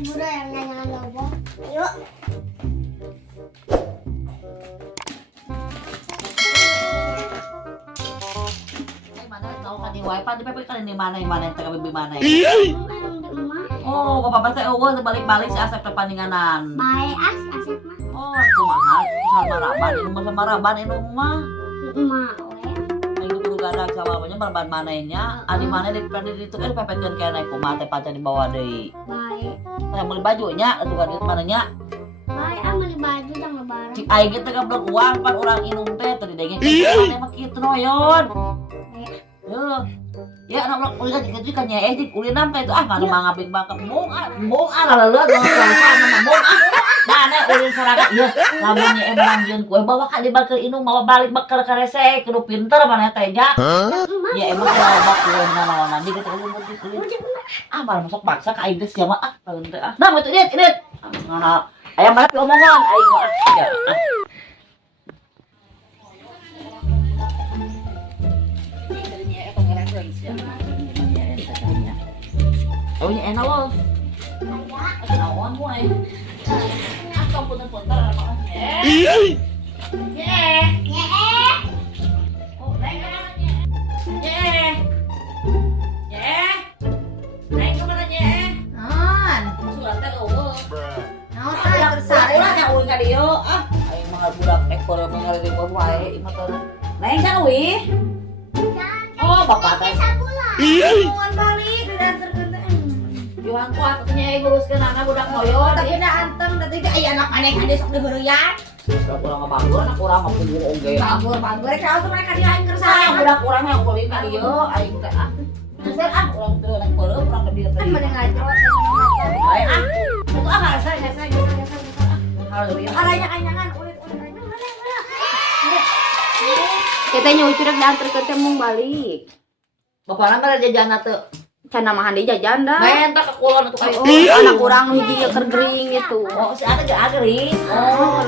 Bunda yang nanya lobo. Ayo. Mana tahu kan di wifi di PP kan di mana yang tengah bibi mana ya? Emak. Oh, bapak teh eueuh balik-balik si Asep teh pandinganan. Baik Asep mah. Oh, kumaha sama Raban ini mah sama Raban ini mah. Emak we. Aing kudu gadag sama banyak Raban manehnya. Adi mana di itu kan pepetkeun keneh kumaha teh pacar dibawa deui. Baik. Teh meuli bajunya atuh ka dieu manehnya. Baik beli baju jang lebaran. Cik aing teh gablok uang pan urang inung teh teu didenge keneh mah kitu noyon. Ya anak blok kuliah gitu kan nyaeh di kuliah teh itu nganu mangaping bangkep mung laleuleuh mung dana ulin sorangan ieu lamun nyaeh manjeun kue bawa ka di bakal inung bawa balik bakal ka rese kudu pinter maneh teh nya ya emang loba kuliah naonan di kitu ulun kuliah malah masuk paksa ka aing teh sia mah paling teh nah itu dit ngana aya mana omongan aing mah ya oh nya enak loh awan gue atau punten-punten apa oh naik kemana non surat teh eueuh naon teh tersare lah nya ulin ka dieu aing mah budak ekor mengalih di bawah wae imah teh naik kan wi oh bapak teh mohon balik didanterkeun teh Johan kuat atunya nguruskeun anak budak moyon tapi da anteng da teh aya anak maneh ka sok diheureuyat urang ngabanggur anak urang mah kudu oge banggur ka atuh mereka di aing kersa budak urang yang kulit ka dieu aing teh Ngasir urang teu anak peureuh urang ka dieu teh mending ngajrot bae itu ngasa haranya kanyangan ulit kita nyucurek dianterkeun teh mung balik. bapana mah jajan teu Can namahan di jajan dah. main tak ke kulon atuh Oh, anak kurang hiji keur gering gitu. oh si ada ge agering oh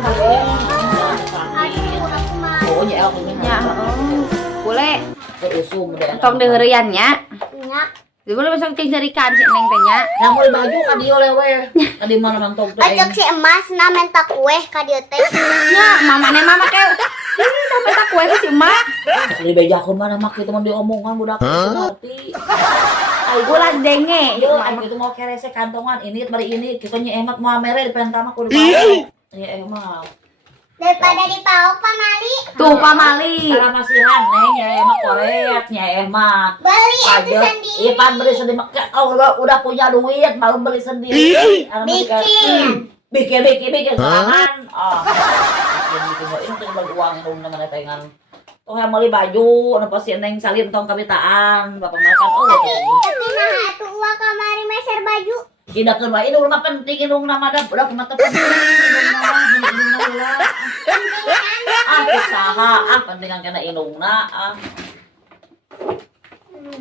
oh nya aku Ya, boleh. usum Tong deheureyan nya. Nya. Di boleh masuk cing carikan si Neng teh nya. yang mulai baju ka dieu lewe di mana mantog teh Ajak si emas na menta kue ka dieu teh. Ya, mamane mama teh. Ini sampai tak kue si emak. di bejakeun mana mak kitu mah diomongan budak ngerti Ulah denge. yo aing kitu mau kerese kantongan ini bari ini kitu nya emak mau mere di pertama kudu bae ya emang Daripada dipaok pamali. Tuh pamali. cara masihan neng ya emak koret ya emak Beli atuh Aja, sendiri. Ipan beli sendiri. Kalau udah punya duit, baru beli sendiri. Bikin sorangan. Oh, bikin ini tuh bagi uang yang udah mana tengan. Tong yang beli baju, anu pasti neng salin tong kabitaan, bapak makan. Oh, Tapi nah atuh uang kamari meser baju. tidak kerba ini rumah penting ini nama ada udah kemana penting usaha pentingan kena indungna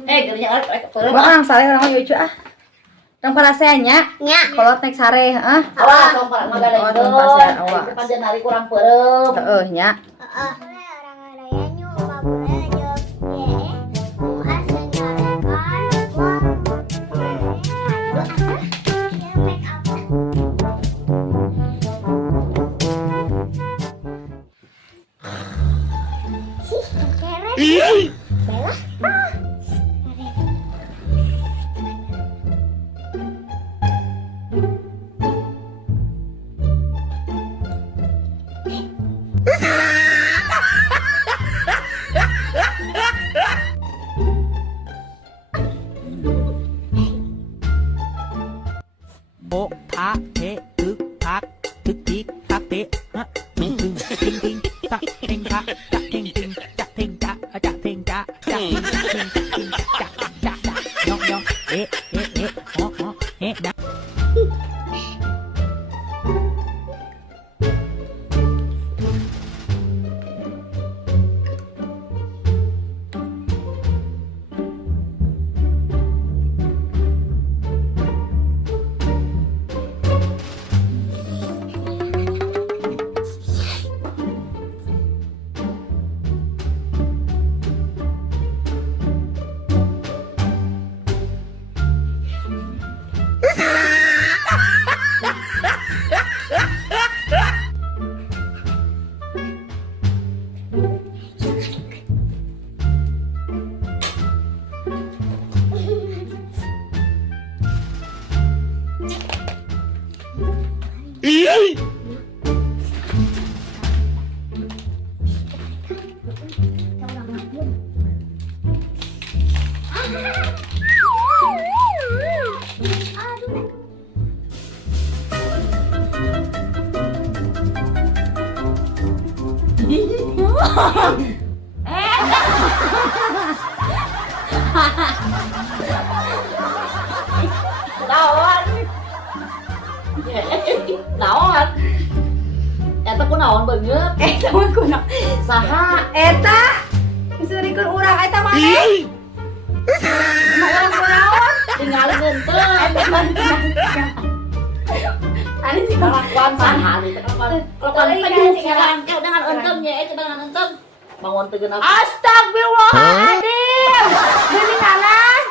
kerja Bang saleh urang yucu Tong paraseanya. Nya. Kolot nek sare, awak tong para magada itu. Itu panjang hari kurang peureum. Heeh nya. Heeh. Orang ngadaya nyu babule jeung ye. Muas nyarekan uang. Make up. Sih, keren. Bella. O A Eอึกพักทึกทิกทักเตะฮะมิงทิงทิงตะเทงทะจะเทงทิงจะเทงจะจะเทงจะจะเทงทิงจะจะยองยองเอะเอะเอะฮอฮอเอะนะ Naon? Naon? Eta kunaon beungeut? Sama kuna. Saha? Eta surikeun urang eta mana? Urang kunaon? Tinggalin henteu. Ani sih Kelakuan saha nih? Kelakuan penyuh sekarang dengan enteng nya, dengan enteng. Bangun teu genap. Astagfirullahaladzim. Geuninganan.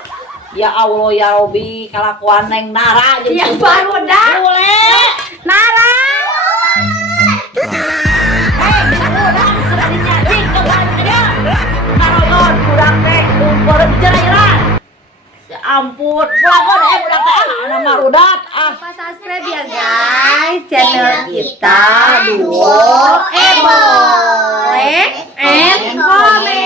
Ya Allah ya Robi, kelakuan neng Nara jeung Ya barudak. boleh. Nara. Budak sudah dinyajik ke banjir. Karoyon budak teh lumpur jerairan. Ya ampun, budak budak teh anak marudat ah. Pas subscribe ya guys channel kita Duo Ebo. Like and comment.